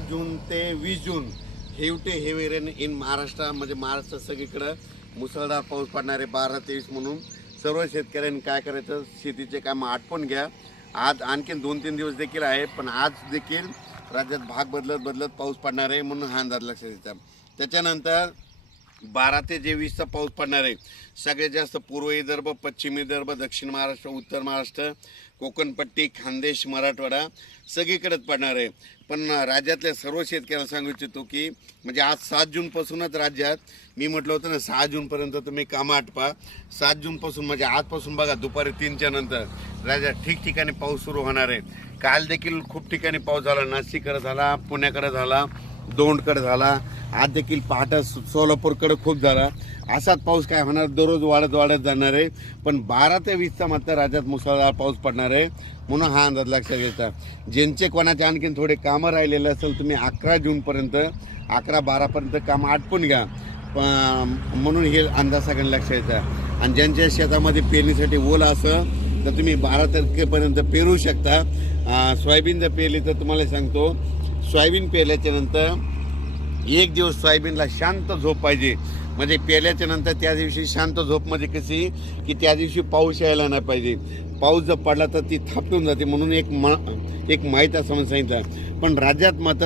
जून ते 20 जून heavy rain in Maharashtra, म्हणजे महाराष्ट्र सगळीकडं मुसळधार पाऊस पडणार आहे 12-23 म्हणून. सर्व शेतकऱ्यांनी काय करायचं, शेतीचे काम आटपून घ्या. आज आणखीन 2-3 दिवस देखील आहे, पण आज देखील राज्यात भाग बदलत पाऊस पडणार आहे म्हणून हा अंदाज लक्षात द्यायचा. त्याच्यानंतर 12 ते 20 पाऊस पडणार आहे. सगळ्यात जास्त पूर्व विदर्भ, पश्चिम विदर्भ, दक्षिण महाराष्ट्र, उत्तर महाराष्ट्र, कोकणपट्टी, खानदेश, मराठवाडा सगळीकडेच पडणार आहे. पण राज्यातल्या सर्व शेतकऱ्यांना सांगू इच्छितो की म्हणजे आज 7 जूनपासूनच राज्यात, मी म्हटलं होतं ना 6 जूनपर्यंत तुम्ही कामं आटपा. 7 जूनपासून म्हणजे आजपासून बघा दुपारी 3च्या नंतर राज्यात ठिकठिकाणी पाऊस सुरू होणार आहे. काल देखील खूप ठिकाणी पाऊस झाला, नाशिककडे झाला, पुण्याकडे झाला, दौंडकडे झाला, आज देखील पहाटे सोलापूरकडे खूप झाला. असाच पाऊस काय होणार, दररोज वाढत जाणार आहे. पण 12 ते 20चा मात्र राज्यात मुसळधार पाऊस पडणार आहे म्हणून हा अंदाज लक्षात घ्यायचा. ज्यांचे कोणाचे आणखीन थोडे कामं राहिलेले असेल तुम्ही 11 जूनपर्यंत 11-12पर्यंत कामं आटपून घ्या म्हणून हे अंदाज सगळ्यांना लक्षात घ्यायचा. आणि ज्यांच्या शेतामध्ये पेरणीसाठी ओला असेल तर तुम्ही 12 तारखेपर्यंत पेरू शकता. सोयाबीन जर पेरली तर तुम्हाला सांगतो, सोयाबीन पेरल्याच्या नंतर 1 दिवस सोयाबीनला शांत झोप पाहिजे. म्हणजे पेरल्याच्या नंतर त्या दिवशी शांत झोप म्हणजे कशी की त्या दिवशी पाऊस यायला नाही पाहिजे. पाऊस जर पडला तर ती थापटून जाते म्हणून एक माहीत असं म्हणून सांगितलं. पण राज्यात मात्र